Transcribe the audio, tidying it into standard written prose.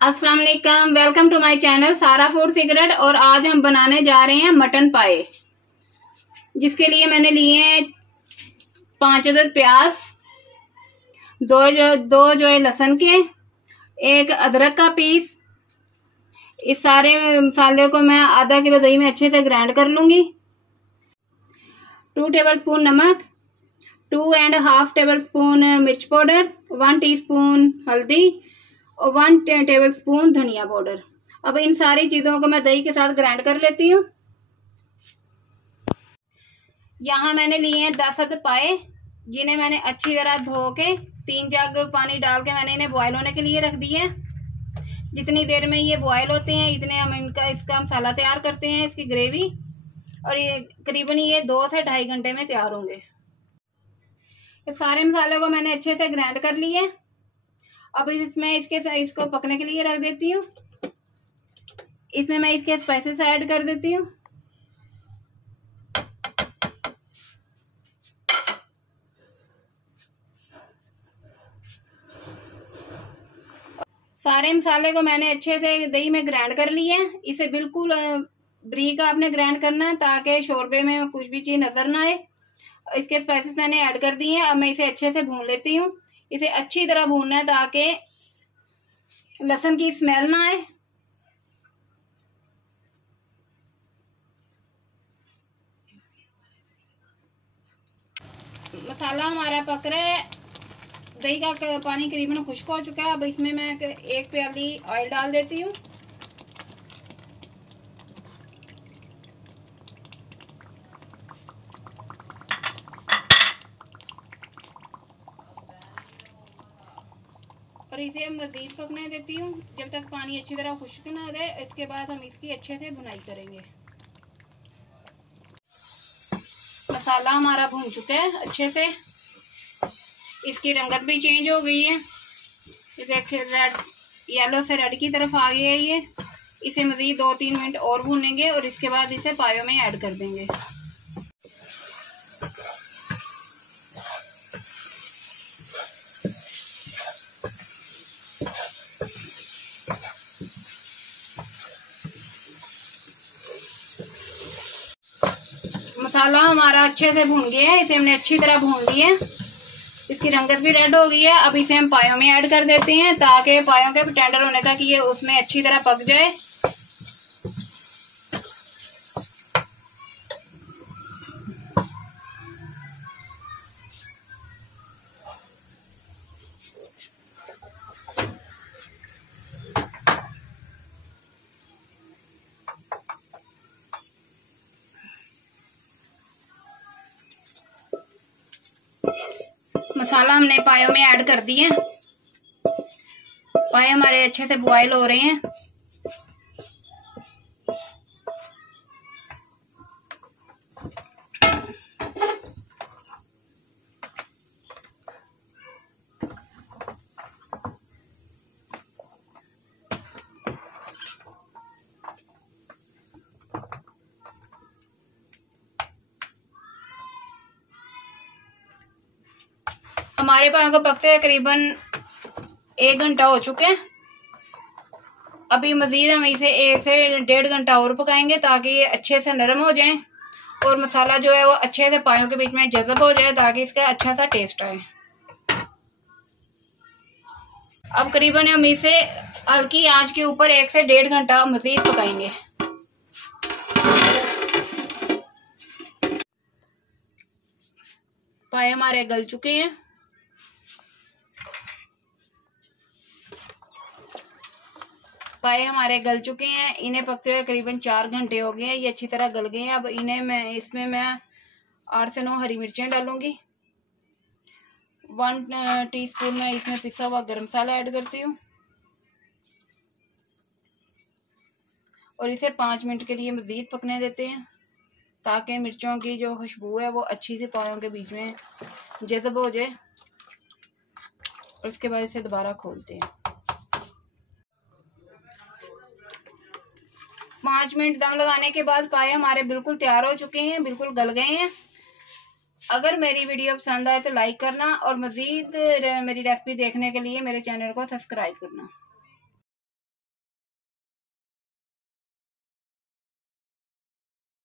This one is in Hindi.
अस्सलाम वालेकुम, वेलकम टू माय चैनल सारा फूड सीक्रेट। और आज हम बनाने जा रहे हैं मटन पाए, जिसके लिए मैंने लिए हैं 5 अदद प्याज, दो जो है लहसुन के, एक अदरक का पीस। इस सारे मसाले को मैं आधा किलो दही में अच्छे से ग्राइंड कर लूंगी। 2 टेबलस्पून नमक, 2.5 टेबलस्पून मिर्च पाउडर, 1 टीस्पून हल्दी और 1 टेबलस्पून धनिया पाउडर। अब इन सारी चीजों को मैं दही के साथ ग्राइंड कर लेती हूँ। यहाँ मैंने लिए हैं 10 अदद पाए, जिन्हें मैंने अच्छी तरह धो के 3 जग पानी डाल के मैंने इन्हें बॉयल होने के लिए रख दिए। जितनी देर में ये बॉयल होते हैं इतने हम इसका मसाला तैयार करते हैं, इसकी ग्रेवी। और ये करीबन 2 से 2.5 घंटे में तैयार होंगे। इस सारे मसाले को मैंने अच्छे से ग्राइंड कर लिए। अब इसमें इसको पकने के लिए रख देती हूँ। इसमें मैं इसके स्पाइसेस ऐड कर देती हूँ। सारे मसाले को मैंने अच्छे से दही में ग्राइंड कर लिया है। इसे बिल्कुल बारीक आपने ग्राइंड करना है ताकि शोरबे में कुछ भी चीज नजर ना आए। इसके स्पाइसेस मैंने ऐड कर दिए हैं। अब मैं इसे अच्छे से भून लेती हूँ। इसे अच्छी तरह भूनना है ताकि लहसुन की स्मेल ना आए। मसाला हमारा पक रहा है, दही का पानी करीबन खुश्क हो चुका है। अब इसमें मैं 1 प्याली ऑयल डाल देती हूँ। और इसे मज़ीद पकने देती हूँ जब तक पानी अच्छी तरह खुश्क ना हो जाए। इसके बाद हम इसकी अच्छे से भुनाई करेंगे। मसाला हमारा भून चुका है अच्छे से, इसकी रंगत भी चेंज हो गई है। देखिए रेड, येलो से रेड की तरफ आ गया है ये। इसे मज़ीद 2-3 मिनट और भूनेंगे और इसके बाद इसे पायों में ऐड कर देंगे। मसाला हमारा अच्छे से भून गया है, इसे हमने अच्छी तरह भून लिया है। इसकी रंगत भी रेड हो गई है। अब इसे हम पायों में ऐड कर देते हैं ताकि पायों के टेंडर होने तक ये उसमें अच्छी तरह पक जाए। मसाला हमने पायों में ऐड कर दिए। पाए हमारे अच्छे से बॉयल हो रहे हैं। हमारे पायों को पकते हुए करीबन 1 घंटा हो चुके हैं। अभी मजीद हम इसे 1 से 1.5 घंटा और पकाएंगे ताकि ये अच्छे से नरम हो जाए और मसाला जो है वो अच्छे से पायों के बीच में जज़ब हो जाए ताकि इसका अच्छा सा टेस्ट आए। अब करीबन हम इसे हल्की आंच के ऊपर 1 से 1.5 घंटा मजीद पकाएंगे। पाए हमारे गल चुके हैं। पाए हमारे गल चुके हैं। इन्हें पकते हुए करीबन 4 घंटे हो गए हैं। ये अच्छी तरह गल गए हैं। अब इसमें मैं 8 से 9 हरी मिर्चें डालूंगी। 1 टीस्पून में इसमें पिसा हुआ गरम मसाला ऐड करती हूँ और इसे 5 मिनट के लिए मज़ीद पकने देते हैं ताकि मिर्चों की जो खुशबू है वो अच्छी से पायों के बीच में जज़ब हो जाए। और इसके बाद इसे दोबारा खोलते हैं। 5 मिनट दम लगाने के बाद पाए हमारे बिल्कुल तैयार हो चुके हैं, बिल्कुल गल गए हैं। अगर मेरी वीडियो पसंद आए तो लाइक करना और मज़ीद मेरी रेसिपी देखने के लिए मेरे चैनल को सब्सक्राइब करना।